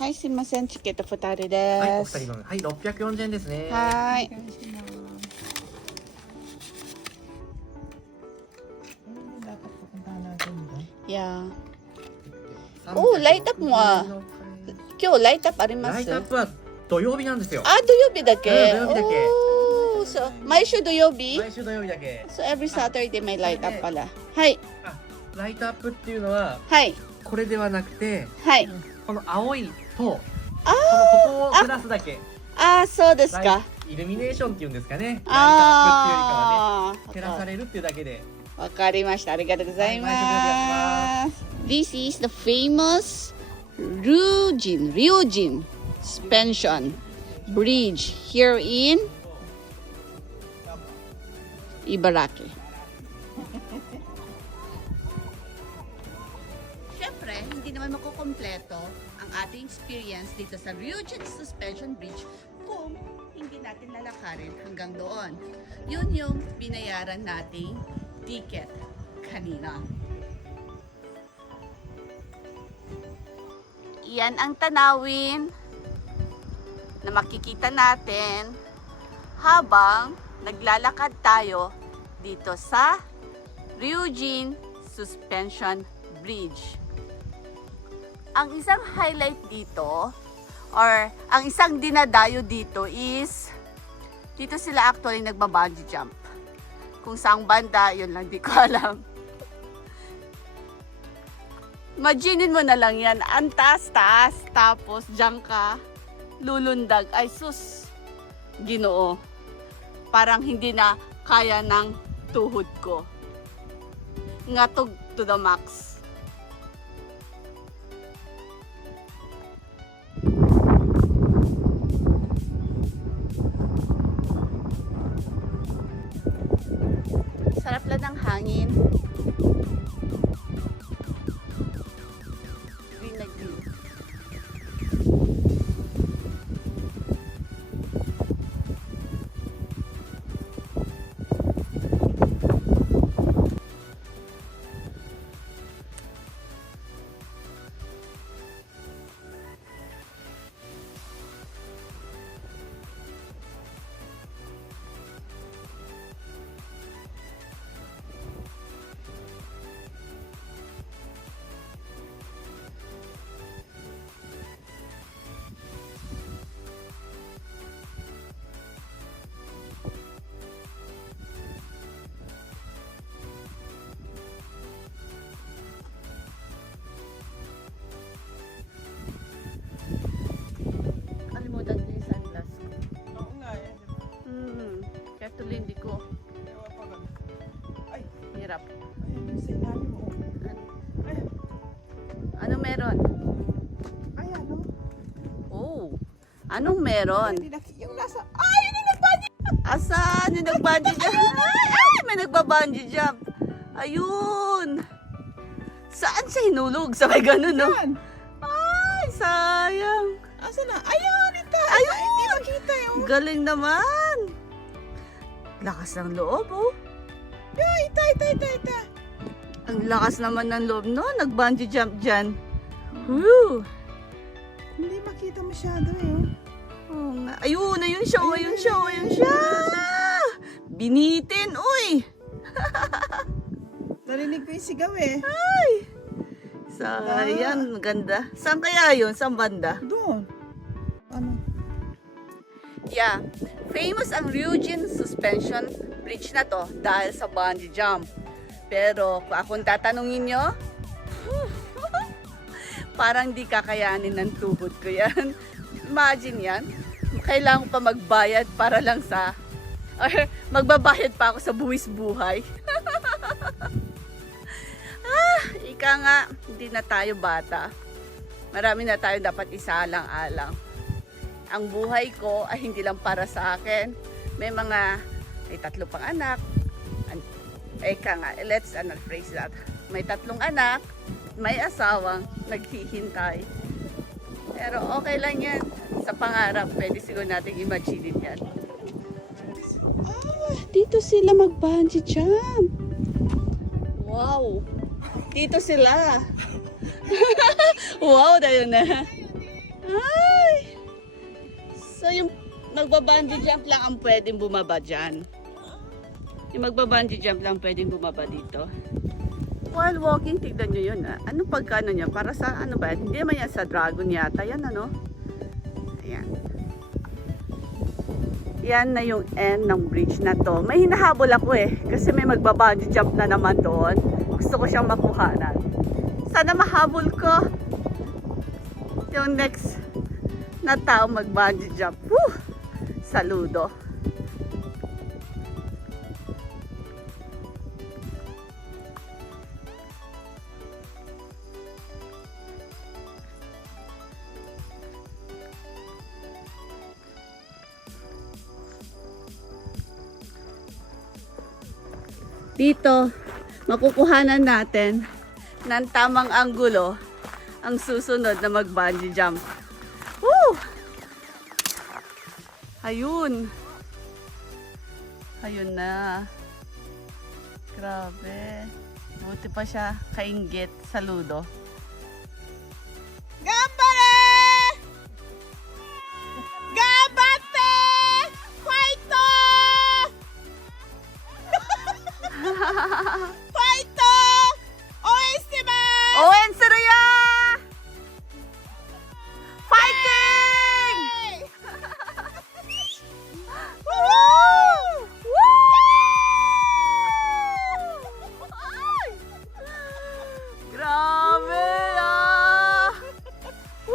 はい、すみません。チケット2人はい、おで二人す。のはい640円ですね。はーい。Yeah. Oh, light up mo ah. 今日ライトアップあります？ライトアップは土曜日なんですよ。あ、土曜日だけ。土曜日だけ。Oh, so, 毎週土曜日？毎週土曜日だけ。So, every Saturday may light up pala. はい。あ、ライトアップっていうのははい。これではなくて、はい。この青いとあここをプラスだけ。あ、そうですか。イルミネーションっていうんですかね。ライトアップっていうよりかはね、照らされ。れるっていうだけで。わかりました。ありがとうございはます。This is the famous Ryujin Suspension Bridge here in Ibaraki. Siyempre, hindi naman makukompleto ang ating experience dito sa Ryujin Suspension Bridge kung hindi natin lalakarin hanggang doon. Yun yung binayaran nating ticket kanina. Iyan ang tanawin na makikita natin habang naglalakad tayo dito sa Ryujin Suspension Bridge. Ang isang highlight dito or ang isang dinadayo dito is dito sila actually nagbabungee jump. Kung saang banda, yun lang di ko alam. Imaginin mo na lang yan, ang taas-taas, tapos diyan ka lulundag. Ay sus, Ginoo. Parang hindi na kaya ng tuhod ko. Ngatog to the max. Sarap lang ng hangin. Green na green. Kalimutan ko yung sunglass ko. Oo nga, eh, di ba? Kaya tuloy hindi ko Ewan ko lang. Ay, hirap. ayun, sa ilalim mo. Ay, Ano meron? ay, ano? Oh, anong meron? Hindi yung nasa, ay, yun yung nagbungee! Asan yung nag-bungee jump? Ay, may nagba-bungee jump. Ayun. Saan siya hinulog? Sabay ganun, no? Yan! Ay, sayang. Asa na? Ayun, ita! Ayun! Ay, hindi makita yun. Galing naman. Lakas ng loob, oh. Ay, ita. Ang lakas naman ng loob, no? Nag-bungee jump dyan. Woo! Hindi makita masyado eh. Oo nga. Ayun, ayun siya, ayun siya, ayun siya. Binitin, uy. Narinig ko yung sigaw eh. Ay. Sayang, ganda. Saan kaya yun? Saan banda? Doon. Ano? Yeah, famous ang Ryujin Suspension Bridge na to dahil sa bungee jump. Pero kung akong tatanungin nyo, parang di kakayanin ng tuhod ko yan. Imagine yan, kailangan ko pa magbayad para lang sa, or magbabayad pa ako sa buwis buhay. Ika nga, hindi na tayo bata. Marami na tayo dapat isalang-alang. Ang buhay ko ay hindi lang para sa akin. May 3 pang anak. Ika nga, let's phrase that. May 3 anak, may asawang naghihintay. Pero okay lang yan. Sa pangarap, pwede siguro natin imagine yan. Dito sila mag-bungee jump. Wow. Dito sila. Wow, dayo na. Ay! So yung magba-bungee jump lang ang pwedeng bumaba dyan. Yung magba-bungee jump lang pwedeng bumaba dito. While walking, tignan nyo yun. Ano pagkano niya? Para sa ano ba? Hindi naman yan sa dragon yata. Yan ano? Ayan. Yan na yung end ng bridge na to. May hinahabol ako eh. Kasi may magba-bungee jump na naman doon. Gusto ko siyang makuhanan. Sana mahabol ko yung next na tao mag-bungee jump. Woo! Saludo. Dito, makukuhanan natin ng tamang anggulo ang susunod na mag-bungee jump. Woo! Ayun. Ayun na. Grabe. Buti pa siya kainggit. Saludo. Gambare! Gambate! Fighto! Fighto! Oestima! Owen Surya! Fighting! Woo! Woo! Ay! Grabe ah! Woo!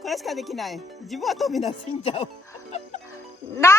これしかできない。自分は飛び出しんじゃう。 Nice!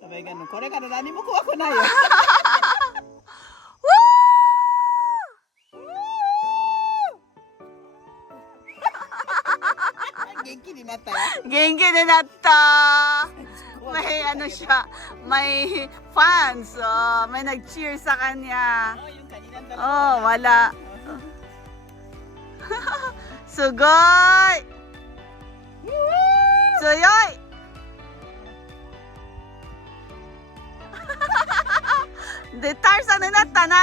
Sabay ganun. これから何も怖くないよ。 Woo! 元気になったよ。 Genki na natta! May ano siya, may fans, oh, may nag-cheer sa kanya. Oh, yung kaninang dalawa. Oh, wala. Sugoi! Suyoy! De Tarzan na natta na!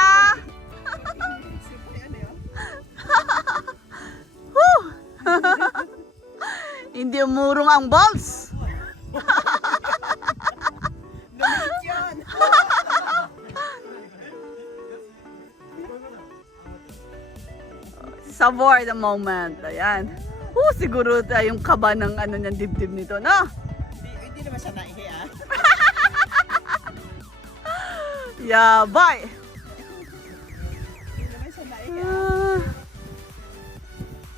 Woo! Hindi umurong ang balls! Lumit yun. Savor the moment. Ayan. Siguro yung kaba ng ano ng dibdib nito, no? Hindi naman siya naihi ah. Yabay! Hindi naman siya naihi ah. Ah.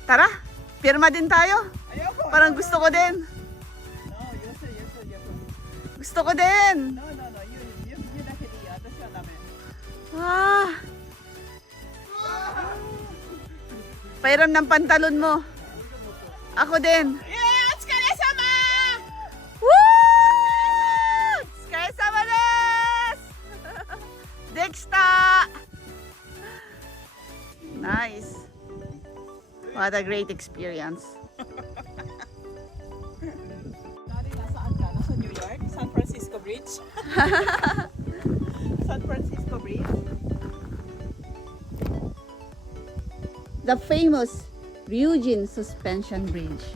Tara, pirma din tayo. Ayoko. Parang gusto ko din. No, yuso. Gusto ko din. No. Yunだけでいい。私はダメ。 Ah. Pairam ng pantalon mo. Ako din. Yeah! Otsukaresama! Woo! Otsukaresama desu! Dexta! Nice. What a great experience. Dari, nasaan ka? Nasa New York? San Francisco Bridge? San Francisco Bridge? The famous Ryujin Suspension Bridge.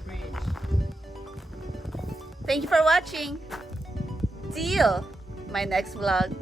Thank you for watching. See you my next vlog.